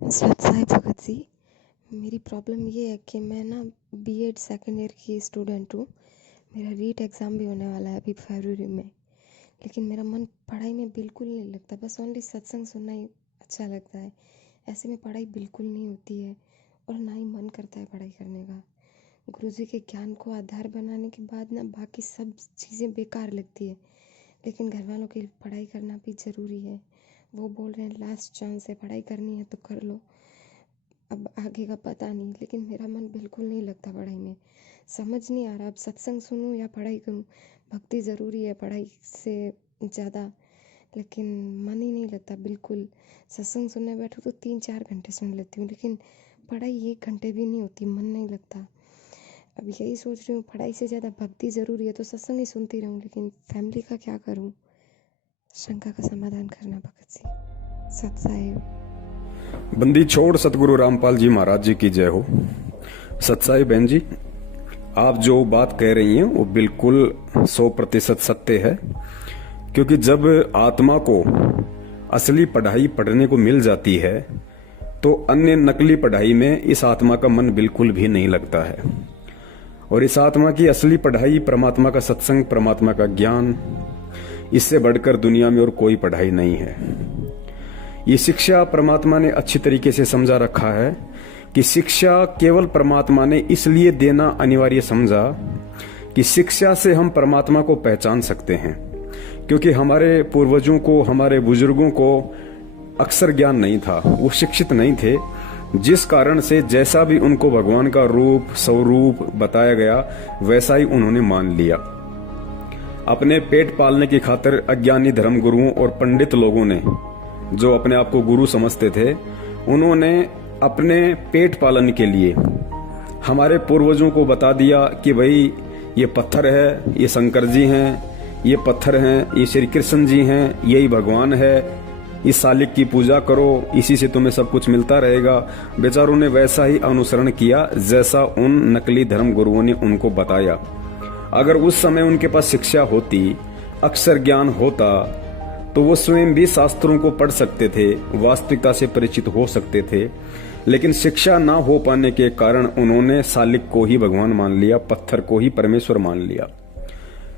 स्वत साई भगत जी। मेरी प्रॉब्लम ये है कि मैं ना बीएड सेकेंड ईयर की स्टूडेंट हूँ। मेरा रीट एग्ज़ाम भी होने वाला है अभी फरवरी में। लेकिन मेरा मन पढ़ाई में बिल्कुल नहीं लगता, बस ओनली सत्संग सुनना ही अच्छा लगता है। ऐसे में पढ़ाई बिल्कुल नहीं होती है और ना ही मन करता है पढ़ाई करने का। गुरुजी के ज्ञान को आधार बनाने के बाद ना बाकी सब चीज़ें बेकार लगती है। लेकिन घर वालों के लिए पढ़ाई करना भी ज़रूरी है। वो बोल रहे हैं लास्ट चांस है, पढ़ाई करनी है तो कर लो, अब आगे का पता नहीं। लेकिन मेरा मन बिल्कुल नहीं लगता पढ़ाई में। समझ नहीं आ रहा अब सत्संग सुनूं या पढ़ाई करूं। भक्ति ज़रूरी है पढ़ाई से ज़्यादा, लेकिन मन ही नहीं लगता बिल्कुल। सत्संग सुनने बैठो तो 3-4 घंटे सुन लेती हूँ, लेकिन पढ़ाई 1 घंटे भी नहीं होती, मन नहीं लगता। अब यही सोच रही हूँ पढ़ाई से ज़्यादा भक्ति ज़रूरी है तो सत्संग ही सुनती रहूँ, लेकिन फैमिली का क्या करूँ। शंका का समाधान करना भगत जी। सत साहिब। बंदी छोड़ सतगुरु रामपाल जी महाराज जी की जय हो। सत्साई बहन जी, आप जो बात कह रही हैं वो बिल्कुल 100% सत्य है, क्योंकि जब आत्मा को असली पढ़ाई पढ़ने को मिल जाती है तो अन्य नकली पढ़ाई में इस आत्मा का मन बिल्कुल भी नहीं लगता है। और इस आत्मा की असली पढ़ाई परमात्मा का सत्संग, परमात्मा का ज्ञान, इससे बढ़कर दुनिया में और कोई पढ़ाई नहीं है। ये शिक्षा परमात्मा ने अच्छी तरीके से समझा रखा है कि शिक्षा केवल परमात्मा ने इसलिए देना अनिवार्य समझा कि शिक्षा से हम परमात्मा को पहचान सकते हैं, क्योंकि हमारे पूर्वजों को, हमारे बुजुर्गों को अक्षर ज्ञान नहीं था, वो शिक्षित नहीं थे, जिस कारण से जैसा भी उनको भगवान का रूप स्वरूप बताया गया वैसा ही उन्होंने मान लिया। अपने पेट पालने की खातिर अज्ञानी धर्म गुरुओं और पंडित लोगों ने, जो अपने आप को गुरु समझते थे, उन्होंने अपने पेट पालन के लिए हमारे पूर्वजों को बता दिया कि भाई ये पत्थर है, ये शंकर जी हैं, ये पत्थर हैं, ये श्री कृष्ण जी हैं, यही भगवान है, इस सालिक की पूजा करो, इसी से तुम्हें सब कुछ मिलता रहेगा। बेचारों ने वैसा ही अनुसरण किया जैसा उन नकली धर्म गुरुओं ने उनको बताया। अगर उस समय उनके पास शिक्षा होती, अक्षर ज्ञान होता, तो वो स्वयं भी शास्त्रों को पढ़ सकते थे, वास्तविकता से परिचित हो सकते थे। लेकिन शिक्षा ना हो पाने के कारण उन्होंने सालिक को ही भगवान मान लिया, पत्थर को ही परमेश्वर मान लिया।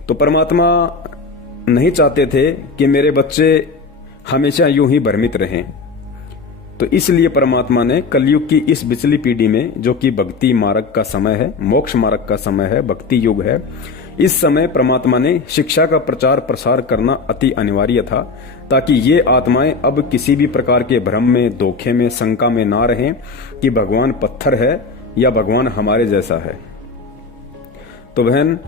तो परमात्मा नहीं चाहते थे कि मेरे बच्चे हमेशा यूं ही भ्रमित रहें। तो इसलिए परमात्मा ने कलयुग की इस पिछली पीढ़ी में, जो कि भक्ति मार्ग का समय है, मोक्ष मार्ग का समय है, भक्ति युग है, इस समय परमात्मा ने शिक्षा का प्रचार प्रसार करना अति अनिवार्य था, ताकि ये आत्माएं अब किसी भी प्रकार के भ्रम में, धोखे में, शंका में ना रहें कि भगवान पत्थर है या भगवान हमारे जैसा है। तो बहन,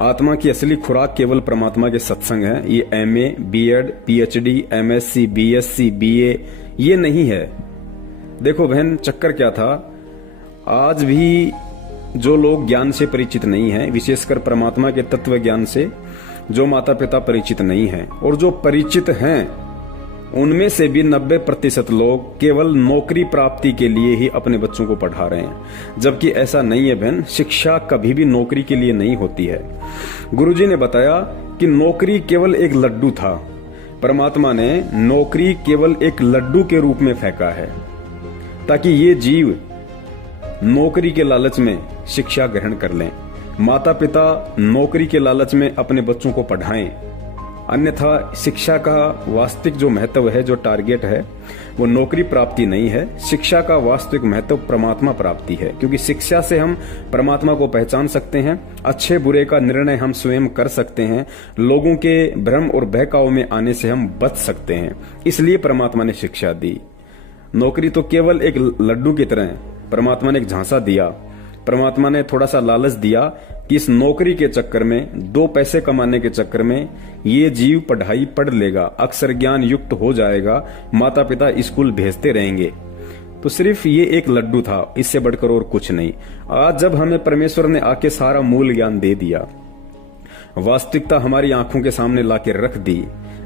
आत्मा की असली खुराक केवल परमात्मा के सत्संग है। ये MA, BEd, PhD, MSc, BSc, BA ये नहीं है। देखो बहन, चक्कर क्या था, आज भी जो लोग ज्ञान से परिचित नहीं हैं, विशेषकर परमात्मा के तत्व ज्ञान से जो माता पिता परिचित नहीं हैं, और जो परिचित हैं उनमें से भी 90% लोग केवल नौकरी प्राप्ति के लिए ही अपने बच्चों को पढ़ा रहे हैं, जबकि ऐसा नहीं है बहन। शिक्षा कभी भी नौकरी के लिए नहीं होती है। गुरुजी ने बताया कि नौकरी केवल एक लड्डू था, परमात्मा ने नौकरी केवल एक लड्डू के रूप में फेंका है, ताकि ये जीव नौकरी के लालच में शिक्षा ग्रहण कर लें। माता पिता नौकरी के लालच में अपने बच्चों को पढ़ाएं, अन्यथा शिक्षा का वास्तविक जो महत्व है, जो टारगेट है, वो नौकरी प्राप्ति नहीं है। शिक्षा का वास्तविक महत्व परमात्मा प्राप्ति है, क्योंकि शिक्षा से हम परमात्मा को पहचान सकते हैं, अच्छे बुरे का निर्णय हम स्वयं कर सकते हैं, लोगों के भ्रम और बहकाव में आने से हम बच सकते हैं। इसलिए परमात्मा ने शिक्षा दी। नौकरी तो केवल एक लड्डू की तरह परमात्मा ने एक झांसा दिया। परमात्मा ने थोड़ा सा लालच दिया कि इस नौकरी के चक्कर में, 2 पैसे कमाने के चक्कर में ये जीव पढ़ाई पढ़ लेगा, अक्षर ज्ञान युक्त हो जाएगा, माता पिता स्कूल भेजते रहेंगे। तो सिर्फ ये एक लड्डू था, इससे बढ़कर और कुछ नहीं। आज जब हमें परमेश्वर ने आके सारा मूल ज्ञान दे दिया, वास्तविकता हमारी आंखों के सामने लाके रख दी,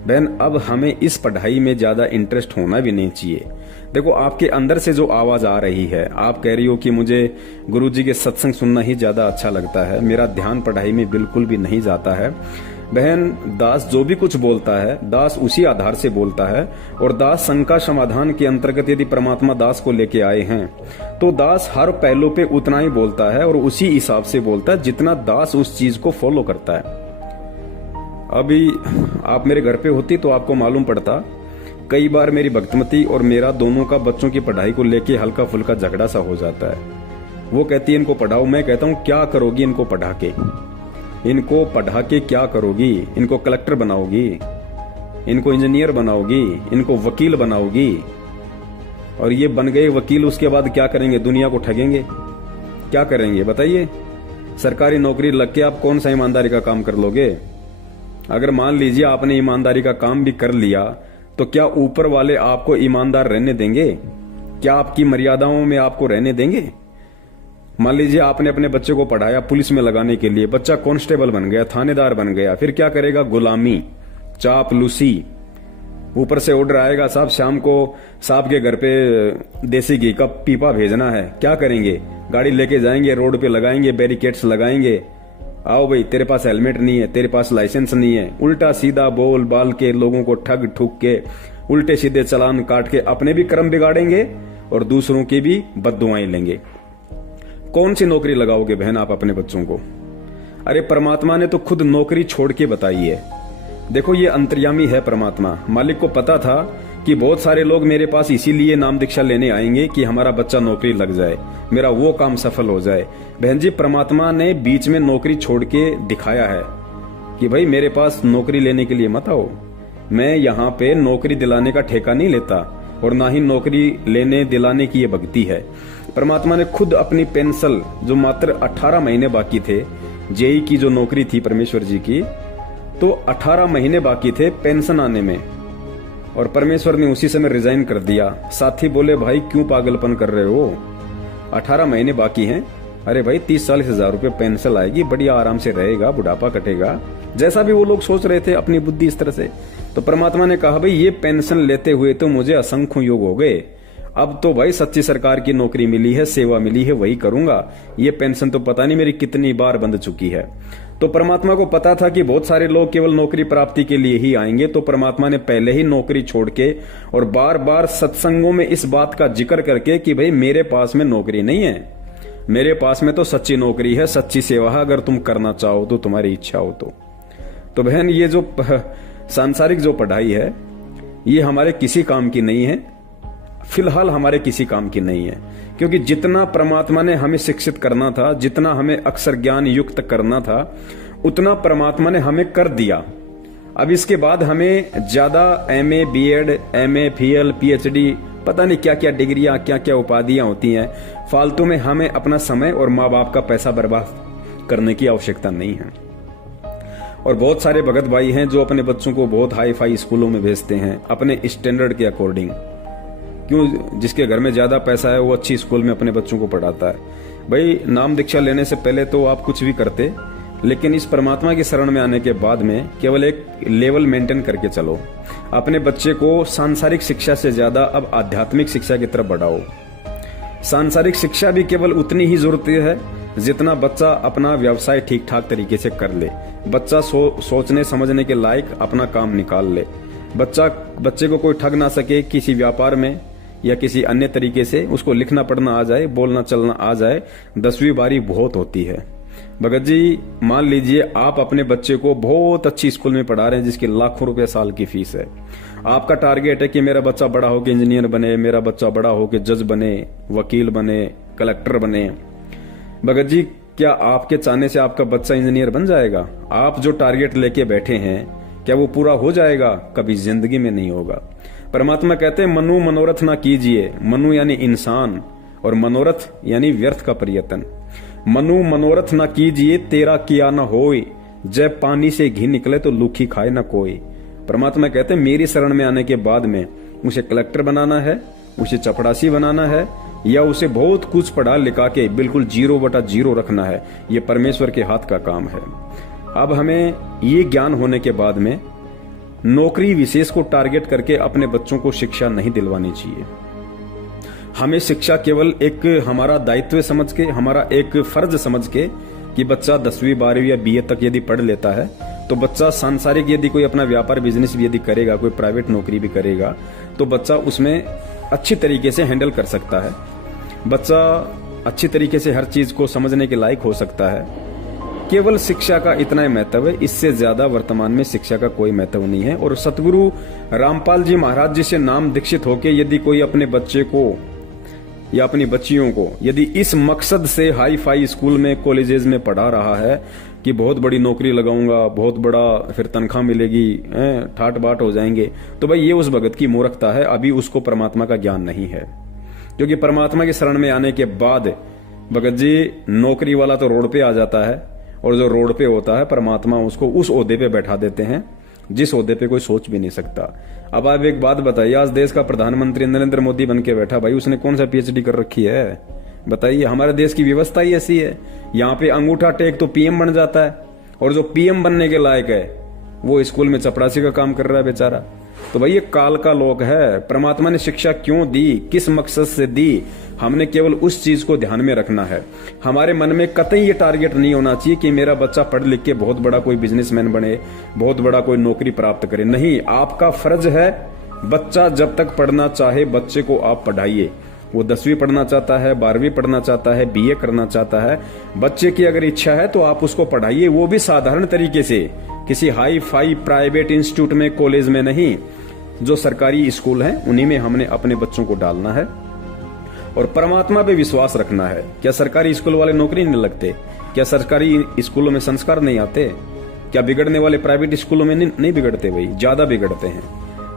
बहन, अब हमें इस पढ़ाई में ज्यादा इंटरेस्ट होना भी नहीं चाहिए। देखो, आपके अंदर से जो आवाज आ रही है, आप कह रही हो कि मुझे गुरुजी के सत्संग सुनना ही ज्यादा अच्छा लगता है, मेरा ध्यान पढ़ाई में बिल्कुल भी नहीं जाता है। बहन, दास जो भी कुछ बोलता है, दास उसी आधार से बोलता है। और दास शंका समाधान के अंतर्गत यदि परमात्मा दास को लेके आए हैं तो दास हर पहलू पे उतना ही बोलता है और उसी हिसाब से बोलता है जितना दास उस चीज को फॉलो करता है। अभी आप मेरे घर पे होती तो आपको मालूम पड़ता, कई बार मेरी भक्तमती और मेरा दोनों का बच्चों की पढ़ाई को लेके हल्का फुल्का झगड़ा सा हो जाता है। वो कहती है इनको पढ़ाओ, मैं कहता हूँ क्या करोगी इनको पढ़ा के, इनको पढ़ा के क्या करोगी? इनको कलेक्टर बनाओगी, इनको इंजीनियर बनाओगी, इनको वकील बनाओगी? और ये बन गए वकील, उसके बाद क्या करेंगे? दुनिया को ठगेंगे? क्या करेंगे बताइए? सरकारी नौकरी लग के आप कौन सा ईमानदारी का काम कर लोगे? अगर मान लीजिए आपने ईमानदारी का काम भी कर लिया तो क्या ऊपर वाले आपको ईमानदार रहने देंगे? क्या आपकी मर्यादाओं में आपको रहने देंगे? मान लीजिए आपने अपने बच्चे को पढ़ाया पुलिस में लगाने के लिए, बच्चा कांस्टेबल बन गया, थानेदार बन गया, फिर क्या करेगा? गुलामी, चापलूसी। ऊपर से ऑर्डर आएगा, साहब शाम को साहब के घर पे देसी घी का पीपा भेजना है। क्या करेंगे? गाड़ी लेके जाएंगे, रोड पे लगाएंगे, बैरिकेड्स लगाएंगे, आओ भाई तेरे पास हेलमेट नहीं है, तेरे पास लाइसेंस नहीं है, उल्टा सीधा बोल बाल के लोगों को ठग ठुक के उल्टे सीधे चालान काट के अपने भी कर्म बिगाड़ेंगे और दूसरों की भी बद्दुआएं लेंगे। कौन सी नौकरी लगाओगे बहन आप अपने बच्चों को? अरे परमात्मा ने तो खुद नौकरी छोड़ के बताई है। देखो ये अंतर्यामी है परमात्मा। मालिक को पता था कि बहुत सारे लोग मेरे पास इसीलिए नाम दीक्षा लेने आएंगे कि हमारा बच्चा नौकरी लग जाए, मेरा वो काम सफल हो जाए। बहन जी, परमात्मा ने बीच में नौकरी छोड़ के दिखाया है कि भाई मेरे पास नौकरी लेने के लिए मत आओ। मैं यहाँ पे नौकरी दिलाने का ठेका नहीं लेता और ना ही नौकरी लेने दिलाने की ये भक्ति है। परमात्मा ने खुद अपनी पेंशन, जो मात्र 18 महीने बाकी थे, जेई की जो नौकरी थी परमेश्वर जी की, तो 18 महीने बाकी थे पेंशन आने में, और परमेश्वर ने उसी समय रिजाइन कर दिया। साथी बोले भाई क्यों पागलपन कर रहे हो, 18 महीने बाकी हैं। अरे भाई 30-40 हजार रुपये पेंशन आएगी, बढ़िया आराम से रहेगा, बुढ़ापा कटेगा। जैसा भी वो लोग सोच रहे थे अपनी बुद्धि इस तरह से, तो परमात्मा ने कहा भाई ये पेंशन लेते हुए तो मुझे असंख्य योग हो गए, अब तो भाई सच्ची सरकार की नौकरी मिली है, सेवा मिली है, वही करूंगा। ये पेंशन तो पता नहीं मेरी कितनी बार बंद चुकी है। तो परमात्मा को पता था कि बहुत सारे लोग केवल नौकरी प्राप्ति के लिए ही आएंगे, तो परमात्मा ने पहले ही नौकरी छोड़ के और बार बार सत्संगों में इस बात का जिक्र करके कि भाई मेरे पास में नौकरी नहीं है, मेरे पास में तो सच्ची नौकरी है, सच्ची सेवा है, अगर तुम करना चाहो तो, तुम्हारी इच्छा हो तो बहन ये जो सांसारिक जो पढ़ाई है ये हमारे किसी काम की नहीं है, फिलहाल हमारे किसी काम की नहीं है। क्योंकि जितना परमात्मा ने हमें शिक्षित करना था, जितना हमें अक्षर ज्ञान युक्त करना था, उतना परमात्मा ने हमें कर दिया। अब इसके बाद हमें ज्यादा एमए, बीएड, एमए, फीएल, पीएचडी, पता नहीं क्या क्या डिग्रियां, क्या क्या उपाधियां होती हैं, फालतू में हमें अपना समय और माँ बाप का पैसा बर्बाद करने की आवश्यकता नहीं है। और बहुत सारे भगत भाई हैं जो अपने बच्चों को बहुत हाई फाई स्कूलों में भेजते हैं अपने स्टैंडर्ड के अकॉर्डिंग। क्यों? जिसके घर में ज्यादा पैसा है वो अच्छी स्कूल में अपने बच्चों को पढ़ाता है। भाई नाम दीक्षा लेने से पहले तो आप कुछ भी करते, लेकिन इस परमात्मा की शरण में आने के बाद में केवल एक लेवल मेंटेन करके चलो। अपने बच्चे को सांसारिक शिक्षा से ज्यादा अब आध्यात्मिक शिक्षा की तरफ बढ़ाओ। सांसारिक शिक्षा भी केवल उतनी ही जरूरत है जितना बच्चा अपना व्यवसाय ठीक ठाक तरीके से कर ले, बच्चा सोचने समझने के लायक अपना काम निकाल ले, बच्चे को कोई ठग ना सके किसी व्यापार में या किसी अन्य तरीके से, उसको लिखना पढ़ना आ जाए, बोलना चलना आ जाए, 10वीं बारी बहुत होती है। भगत जी मान लीजिए आप अपने बच्चे को बहुत अच्छी स्कूल में पढ़ा रहे हैं जिसकी लाखों रुपए साल की फीस है। आपका टारगेट है कि मेरा बच्चा बड़ा होकर इंजीनियर बने, मेरा बच्चा बड़ा होकर जज बने, वकील बने, कलेक्टर बने। भगत जी क्या आपके चाहने से आपका बच्चा इंजीनियर बन जाएगा? आप जो टारगेट लेके बैठे हैं क्या वो पूरा हो जाएगा? कभी जिंदगी में नहीं होगा। परमात्मा कहते हैं मनु मनोरथ ना कीजिए। मनु यानी इंसान और मनोरथ यानी व्यर्थ का प्रयत्न। मनु मनोरथ ना कीजिए तेरा किया ना होए, जब पानी से घी निकले तो लूखी खाए ना कोई। परमात्मा कहते हैं मेरी शरण में आने के बाद में उसे कलेक्टर बनाना है, उसे चपड़ासी बनाना है, या उसे बहुत कुछ पढ़ा लिखा के बिल्कुल 0/0 रखना है, ये परमेश्वर के हाथ का काम है। अब हमें ये ज्ञान होने के बाद में नौकरी विशेष को टारगेट करके अपने बच्चों को शिक्षा नहीं दिलवानी चाहिए। हमें शिक्षा केवल एक हमारा दायित्व समझ के, हमारा एक फर्ज समझ के कि बच्चा 10वीं 12वीं या बीए तक यदि पढ़ लेता है तो बच्चा सांसारिक यदि कोई अपना व्यापार बिजनेस भी यदि करेगा, कोई प्राइवेट नौकरी भी करेगा, तो बच्चा उसमें अच्छी तरीके से हैंडल कर सकता है। बच्चा अच्छी तरीके से हर चीज को समझने के लायक हो सकता है। केवल शिक्षा का इतना ही महत्व है, इससे ज्यादा वर्तमान में शिक्षा का कोई महत्व नहीं है। और सतगुरु रामपाल जी महाराज जी से नाम दीक्षित होके यदि कोई अपने बच्चे को या अपनी बच्चियों को यदि इस मकसद से हाई फाई स्कूल में, कॉलेजेस में पढ़ा रहा है कि बहुत बड़ी नौकरी लगाऊंगा, बहुत बड़ा फिर तनख्वाह मिलेगी, ठाट बाट हो जाएंगे, तो भाई ये उस भगत की मूर्खता है। अभी उसको परमात्मा का ज्ञान नहीं है, क्योंकि परमात्मा की शरण में आने के बाद भगत जी नौकरी वाला तो रोड पे आ जाता है, और जो रोड पे होता है परमात्मा उसको उस ओहदे पे बैठा देते हैं जिस ओहदे पे कोई सोच भी नहीं सकता। अब आप एक बात बताइए, आज देश का प्रधानमंत्री नरेंद्र मोदी बन के बैठा, भाई उसने कौन सा पीएचडी कर रखी है बताइए। हमारे देश की व्यवस्था ही ऐसी है, यहाँ पे अंगूठा टेक तो पीएम बन जाता है, और जो पीएम बनने के लायक है वो स्कूल में चपरासी का काम कर रहा है बेचारा। तो भाई ये काल का लोक है। परमात्मा ने शिक्षा क्यों दी, किस मकसद से दी, हमने केवल उस चीज को ध्यान में रखना है। हमारे मन में कतई ये टारगेट नहीं होना चाहिए कि मेरा बच्चा पढ़ लिख के बहुत बड़ा कोई बिजनेसमैन बने, बहुत बड़ा कोई नौकरी प्राप्त करे। नहीं, आपका फर्ज है, बच्चा जब तक पढ़ना चाहे बच्चे को आप पढ़ाइए। वो 10वीं पढ़ना चाहता है, 12वीं पढ़ना चाहता है, बीए करना चाहता है, बच्चे की अगर इच्छा है तो आप उसको पढ़ाइए, वो भी साधारण तरीके से, किसी हाई फाई प्राइवेट इंस्टीट्यूट में, कॉलेज में नहीं। जो सरकारी स्कूल हैं उन्हीं में हमने अपने बच्चों को डालना है और परमात्मा पे विश्वास रखना है। क्या सरकारी स्कूल वाले नौकरी नहीं लगते? क्या सरकारी स्कूलों में संस्कार नहीं आते? क्या बिगड़ने वाले प्राइवेट स्कूलों में नहीं बिगड़ते? भाई ज्यादा बिगड़ते हैं।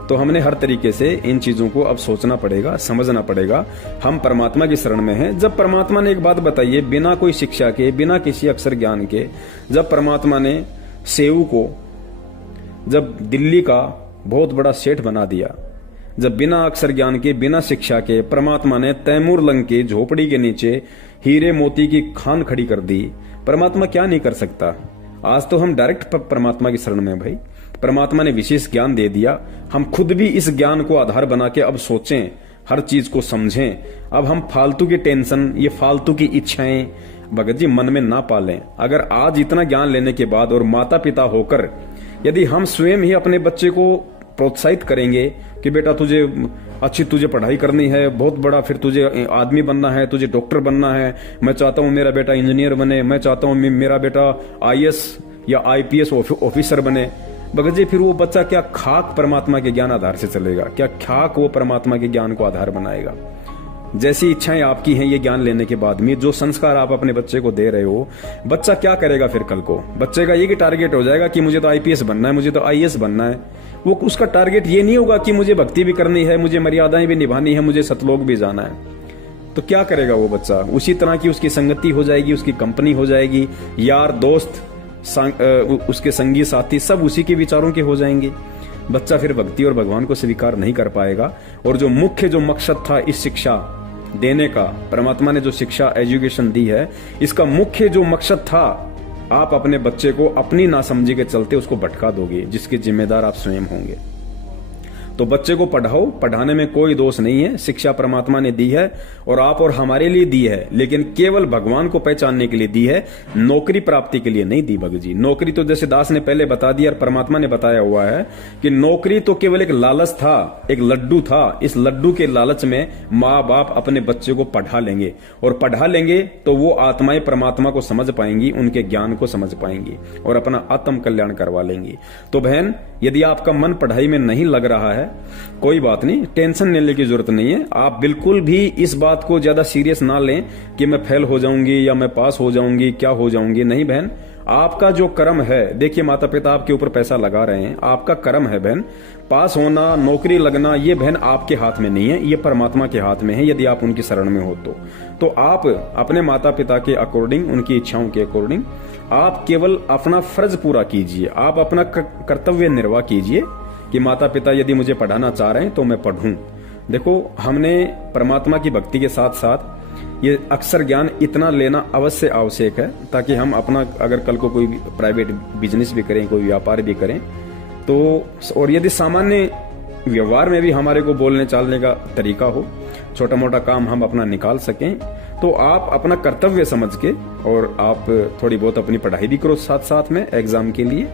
तो हमने हर तरीके से इन चीजों को अब सोचना पड़ेगा, समझना पड़ेगा। हम परमात्मा की शरण में हैं। जब परमात्मा ने एक बात बताई है, बिना कोई शिक्षा के, बिना किसी अक्षर ज्ञान के, जब परमात्मा ने सेऊ को जब दिल्ली का बहुत बड़ा सेठ बना दिया, जब बिना अक्षर ज्ञान के, बिना शिक्षा के परमात्मा ने तैमूर लंग की झोपड़ी के नीचे हीरे मोती की खान खड़ी कर दी, परमात्मा क्या नहीं कर सकता? आज तो हम डायरेक्ट परमात्मा की शरण में। भाई परमात्मा ने विशेष ज्ञान दे दिया, हम खुद भी इस ज्ञान को आधार बना के अब सोचें, हर चीज को समझें। अब हम फालतू की टेंशन, ये फालतू की इच्छाएं भगत जी मन में ना पालें। अगर आज इतना ज्ञान लेने के बाद और माता पिता होकर यदि हम स्वयं ही अपने बच्चे को प्रोत्साहित करेंगे कि बेटा तुझे पढ़ाई करनी है, बहुत बड़ा फिर तुझे आदमी बनना है, तुझे डॉक्टर बनना है, मैं चाहता हूं मेरा बेटा इंजीनियर बने, मैं चाहता हूं मेरा बेटा आईएएस या आईपीएस ऑफिसर बने, भगत जी फिर वो बच्चा क्या खाक परमात्मा के ज्ञान आधार से चलेगा? क्या खाक वो परमात्मा के ज्ञान को आधार बनाएगा? जैसी इच्छाएं आपकी हैं ये ज्ञान लेने के बाद में, जो संस्कार आप अपने बच्चे को दे रहे हो, बच्चा क्या करेगा फिर कल को? बच्चे का ये टारगेट हो जाएगा कि मुझे तो आईपीएस बनना है, मुझे तो आईएएस बनना है। वो उसका टारगेट ये नहीं होगा कि मुझे भक्ति भी करनी है, मुझे मर्यादाएं भी निभानी है, मुझे सतलोक भी जाना है। तो क्या करेगा वो बच्चा? उसी तरह की उसकी संगति हो जाएगी, उसकी कंपनी हो जाएगी, यार दोस्त, उसके संगी साथी सब उसी के विचारों के हो जाएंगे। बच्चा फिर भक्ति और भगवान को स्वीकार नहीं कर पाएगा। और जो मुख्य जो मकसद था इस शिक्षा देने का, परमात्मा ने जो शिक्षा एजुकेशन दी है, इसका मुख्य जो मकसद था, आप अपने बच्चे को अपनी नासमझी के चलते उसको भटका दोगे, जिसके जिम्मेदार आप स्वयं होंगे। तो बच्चे को पढ़ाओ, पढ़ाने में कोई दोष नहीं है, शिक्षा परमात्मा ने दी है और आप और हमारे लिए दी है, लेकिन केवल भगवान को पहचानने के लिए दी है, नौकरी प्राप्ति के लिए नहीं दी भगत जी। नौकरी तो जैसे दास ने पहले बता दिया और परमात्मा ने बताया हुआ है कि नौकरी तो केवल एक लालच था, एक लड्डू था। इस लड्डू के लालच में माँ बाप अपने बच्चे को पढ़ा लेंगे, और पढ़ा लेंगे तो वो आत्माएं परमात्मा को समझ पाएंगी, उनके ज्ञान को समझ पाएंगी और अपना आत्म कल्याण करवा लेंगी। तो बहन, यदि आपका मन पढ़ाई में नहीं लग रहा है, कोई बात नहीं, टेंशन लेने की जरूरत नहीं है। आप बिल्कुल भी इस बात को ज्यादा सीरियस ना लें कि मैं फेल हो जाऊंगी या मैं पास हो जाऊंगी, क्या हो जाऊंगी। नहीं बहन, आपका जो कर्म है, देखिए माता पिता आपके ऊपर पैसा लगा रहे हैं, आपका कर्म है बहन। पास होना, नौकरी लगना, ये बहन आपके हाथ में नहीं है, ये परमात्मा के हाथ में है। यदि आप उनकी शरण में हो तो आप अपने माता पिता के अकॉर्डिंग, उनकी इच्छाओं के अकॉर्डिंग आप केवल अपना फर्ज पूरा कीजिए, आप अपना कर्तव्य निर्वाह कीजिए कि माता पिता यदि मुझे पढ़ाना चाह रहे हैं तो मैं पढ़ूं। देखो, हमने परमात्मा की भक्ति के साथ साथ ये अक्षर ज्ञान इतना लेना अवश्य आवश्यक है, ताकि हम अपना अगर कल को कोई प्राइवेट बिजनेस भी करें, कोई व्यापार भी करें तो, और यदि सामान्य व्यवहार में भी हमारे को बोलने चालने का तरीका हो, छोटा मोटा काम हम अपना निकाल सकें, तो आप अपना कर्तव्य समझ के और आप थोड़ी बहुत अपनी पढ़ाई भी करो साथ साथ में एग्जाम के लिए,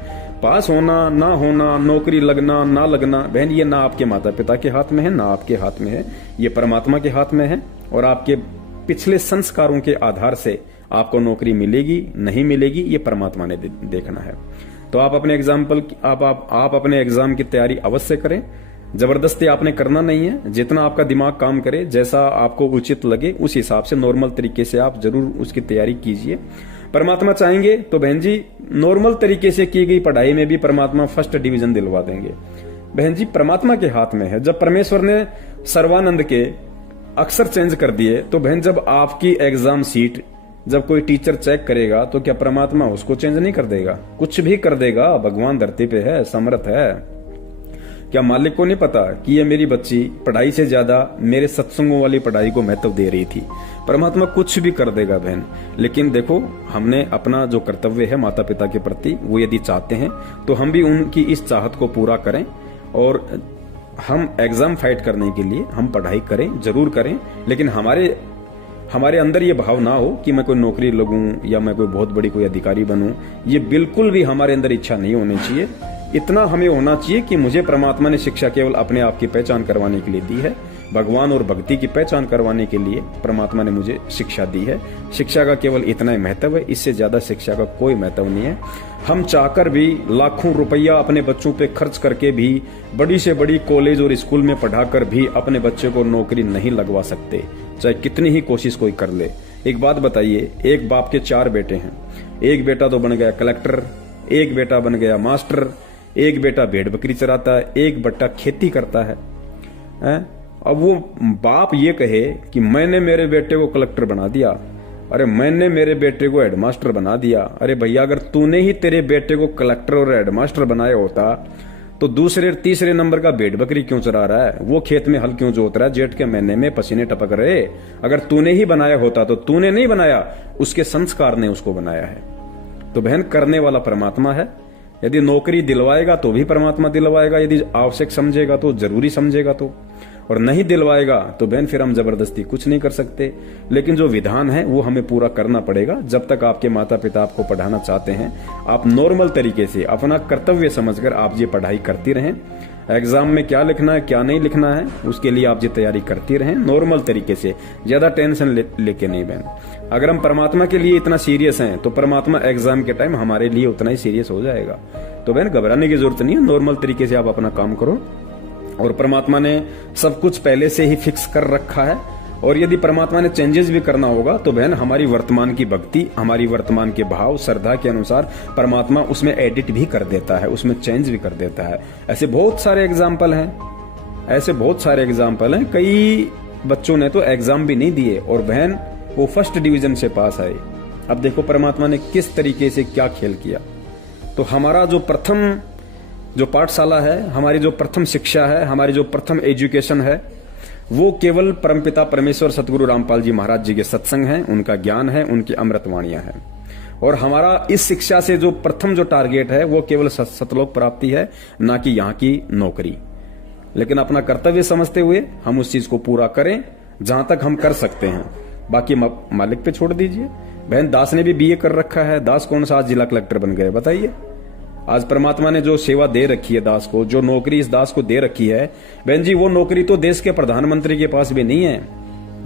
पास होना ना होना, नौकरी लगना ना लगना, बहन ये ना आपके माता पिता के हाथ में है ना आपके हाथ में है, ये परमात्मा के हाथ में है। और आपके पिछले संस्कारों के आधार से आपको नौकरी मिलेगी नहीं मिलेगी ये परमात्मा ने देखना है। तो आप अपने आप अपने एग्जाम की तैयारी अवश्य करें। जबरदस्ती आपने करना नहीं है, जितना आपका दिमाग काम करे, जैसा आपको उचित लगे उस हिसाब से नॉर्मल तरीके से आप जरूर उसकी तैयारी कीजिए। परमात्मा चाहेंगे तो बहन जी नॉर्मल तरीके से की गई पढ़ाई में भी परमात्मा फर्स्ट डिवीजन दिलवा देंगे। बहन जी परमात्मा के हाथ में है। जब परमेश्वर ने सर्वानंद के अक्षर चेंज कर दिए तो बहन जब आपकी एग्जाम सीट जब कोई टीचर चेक करेगा तो क्या परमात्मा उसको चेंज नहीं कर देगा? कुछ भी कर देगा। भगवान धरती पे है, समर्थ है। क्या मालिक को नहीं पता कि ये मेरी बच्ची पढ़ाई से ज्यादा मेरे सत्संगों वाली पढ़ाई को महत्व दे रही थी? परमात्मा कुछ भी कर देगा बहन। लेकिन देखो हमने अपना जो कर्तव्य है माता पिता के प्रति वो यदि चाहते हैं तो हम भी उनकी इस चाहत को पूरा करें और हम एग्जाम फाइट करने के लिए हम पढ़ाई करें, जरूर करें। लेकिन हमारे अंदर ये भाव ना हो कि मैं कोई नौकरी लगूं या मैं कोई बहुत बड़ी कोई अधिकारी बनूं। ये बिल्कुल भी हमारे अंदर इच्छा नहीं होनी चाहिए। इतना हमें होना चाहिए कि मुझे परमात्मा ने शिक्षा केवल अपने आप की पहचान करवाने के लिए दी है, भगवान और भक्ति की पहचान करवाने के लिए परमात्मा ने मुझे शिक्षा दी है। शिक्षा का केवल इतना ही महत्व है, इससे ज्यादा शिक्षा का कोई महत्व नहीं है। हम चाहकर भी लाखों रुपया अपने बच्चों पे खर्च करके भी बड़ी से बड़ी कॉलेज और स्कूल में पढ़ाकर भी अपने बच्चे को नौकरी नहीं लगवा सकते, चाहे कितनी ही कोशिश कोई कर ले। एक बात बताइए, एक बाप के 4 बेटे हैं, एक बेटा तो बन गया कलेक्टर, एक बेटा बन गया मास्टर, एक बेटा भेड़ बकरी चराता है, एक बेटा खेती करता है। अब वो बाप ये कहे कि मैंने मेरे बेटे को कलेक्टर बना दिया, अरे मैंने मेरे बेटे को हेडमास्टर बना दिया। अरे भैया अगर तूने ही तेरे बेटे को कलेक्टर और हेडमास्टर बनाया होता तो दूसरे तीसरे नंबर का भेड़ बकरी क्यों चरा रहा है? वो खेत में हल क्यों जोत रहा है? जेठ के महीने में पसीने टपक रहे। अगर तूने ही बनाया होता तो तूने नहीं बनाया, उसके संस्कार ने उसको बनाया है। तो बहन करने वाला परमात्मा है। यदि नौकरी दिलवाएगा तो भी परमात्मा दिलवाएगा, यदि आवश्यक समझेगा तो, जरूरी समझेगा तो, और नहीं दिलवाएगा तो बहन फिर हम जबरदस्ती कुछ नहीं कर सकते। लेकिन जो विधान है वो हमें पूरा करना पड़ेगा। जब तक आपके माता पिता आपको पढ़ाना चाहते हैं, आप नॉर्मल तरीके से अपना कर्तव्य समझकर आप ये पढ़ाई करती रहें। एग्जाम में क्या लिखना है क्या नहीं लिखना है उसके लिए आप ये तैयारी करती रहें नॉर्मल तरीके से, ज्यादा टेंशन लेके नहीं बहन। अगर हम परमात्मा के लिए इतना सीरियस हैं तो परमात्मा एग्जाम के टाइम हमारे लिए उतना ही सीरियस हो जाएगा। तो बहन घबराने की जरूरत नहीं है, नॉर्मल तरीके से आप अपना काम करो। और परमात्मा ने सब कुछ पहले से ही फिक्स कर रखा है। और यदि परमात्मा ने चेंजेस भी करना होगा तो बहन हमारी वर्तमान की भक्ति, हमारी वर्तमान के भाव श्रद्धा के अनुसार परमात्मा उसमें एडिट भी कर देता है, उसमें चेंज भी कर देता है। ऐसे बहुत सारे एग्जाम्पल हैं, कई बच्चों ने तो एग्जाम भी नहीं दिए और बहन वो फर्स्ट डिवीजन से पास आए। अब देखो परमात्मा ने किस तरीके से क्या खेल किया। तो हमारा जो प्रथम जो पाठशाला है, हमारी जो प्रथम शिक्षा है, हमारी जो प्रथम एजुकेशन है, वो केवल परमपिता परमेश्वर सतगुरु रामपाल जी महाराज जी के सत्संग हैं, उनका ज्ञान है, उनकी अमृतवाणियां हैं। और हमारा इस शिक्षा से जो प्रथम जो टारगेट है वो केवल सतलोक प्राप्ति है, ना कि यहाँ की नौकरी। लेकिन अपना कर्तव्य समझते हुए हम उस चीज को पूरा करें जहां तक हम कर सकते हैं, बाकी मालिक पे छोड़ दीजिए। बहन दास ने भी बीए कर रखा है, दास कौन सा आज जिला कलेक्टर बन गए बताइए? आज परमात्मा ने जो सेवा दे रखी है दास को, जो नौकरी इस दास को दे रखी है बहन जी, वो नौकरी तो देश के प्रधानमंत्री के पास भी नहीं है।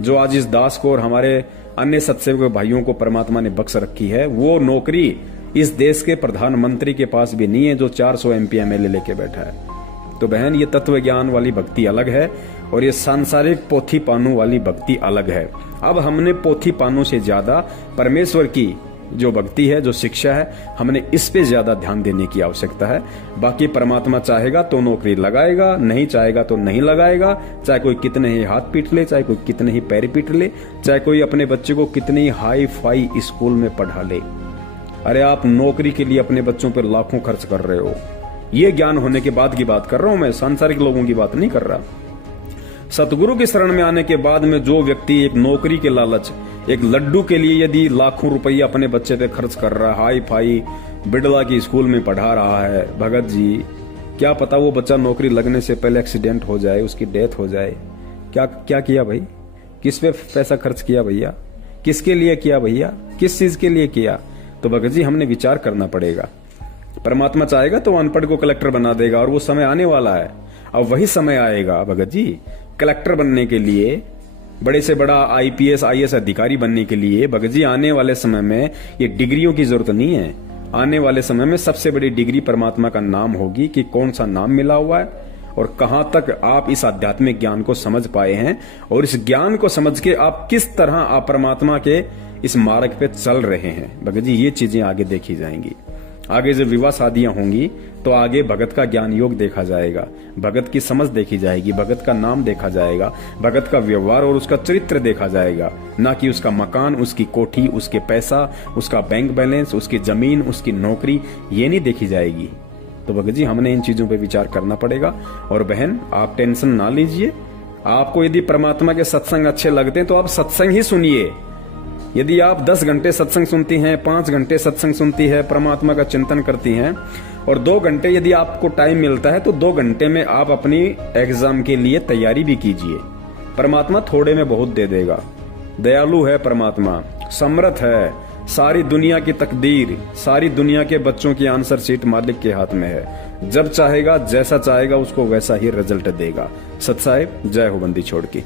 जो आज इस दास को और हमारे अन्य सत्सेवक भाइयों को परमात्मा ने बख्श रखी है, वो नौकरी इस देश के प्रधानमंत्री के पास भी नहीं है, जो 400 MP MLA लेके बैठा है। तो बहन ये तत्व ज्ञान वाली भक्ति अलग है और ये सांसारिक पोथी पानू वाली भक्ति अलग है। अब हमने पोथी पानू से ज्यादा परमेश्वर की जो भक्ति है, जो शिक्षा है, हमने इस पे ज्यादा ध्यान देने की आवश्यकता है। बाकी परमात्मा चाहेगा तो नौकरी लगाएगा, नहीं चाहेगा तो नहीं लगाएगा। चाहे कोई कितने ही हाथ पीट ले, चाहे कोई कितने ही पैर पीट ले, चाहे कोई अपने बच्चे को कितनी हाई फाई स्कूल में पढ़ा ले। अरे आप नौकरी के लिए अपने बच्चों पर लाखों खर्च कर रहे हो। ये ज्ञान होने के बाद की बात कर रहा हूं मैं, सांसारिक लोगों की बात नहीं कर रहा। सतगुरु की शरण में आने के बाद में जो व्यक्ति एक नौकरी के लालच, एक लड्डू के लिए यदि लाखों रुपया अपने बच्चे पे खर्च कर रहा है, हाई फाई बिड़ला की स्कूल में पढ़ा रहा है, भगत जी क्या पता वो बच्चा नौकरी लगने से पहले एक्सीडेंट हो जाए, उसकी डेथ हो जाए। क्या क्या किया भाई? किस पे पैसा खर्च किया भैया? किसके लिए किया भैया? किस चीज के लिए किया? तो भगत जी हमने विचार करना पड़ेगा। परमात्मा चाहेगा तो अनपढ़ को कलेक्टर बना देगा, और वो समय आने वाला है। अब वही समय आएगा भगत जी, कलेक्टर बनने के लिए, बड़े से बड़ा आईपीएस आईएएस अधिकारी बनने के लिए। भगत जी आने वाले समय में ये डिग्रियों की जरूरत नहीं है। आने वाले समय में सबसे बड़ी डिग्री परमात्मा का नाम होगी, कि कौन सा नाम मिला हुआ है और कहां तक आप इस आध्यात्मिक ज्ञान को समझ पाए हैं, और इस ज्ञान को समझ के आप किस तरह आप परमात्मा के इस मार्ग पे चल रहे हैं। भगत जी ये चीजें आगे देखी जाएंगी। आगे जब विवाह शादियां होंगी तो आगे भगत का ज्ञान योग देखा जाएगा, भगत की समझ देखी जाएगी, भगत का नाम देखा जाएगा, भगत का व्यवहार और उसका चरित्र देखा जाएगा, ना कि उसका मकान, उसकी कोठी, उसके पैसा, उसका बैंक बैलेंस, उसकी जमीन, उसकी नौकरी, ये नहीं देखी जाएगी। तो भगत जी हमने इन चीजों पे विचार करना पड़ेगा। और बहन आप टेंशन ना लीजिए, आपको यदि परमात्मा के सत्संग अच्छे लगते हैं तो आप सत्संग ही सुनिए। यदि आप 10 घंटे सत्संग सुनती हैं, 5 घंटे सत्संग सुनती है, परमात्मा का चिंतन करती हैं, और 2 घंटे यदि आपको टाइम मिलता है तो 2 घंटे में आप अपनी एग्जाम के लिए तैयारी भी कीजिए। परमात्मा थोड़े में बहुत दे देगा। दयालु है परमात्मा, समर्थ है। सारी दुनिया की तकदीर, सारी दुनिया के बच्चों की आंसर शीट मालिक के हाथ में है। जब चाहेगा, जैसा चाहेगा, उसको वैसा ही रिजल्ट देगा। सत साहिब, जय हो बंदी छोड़ की।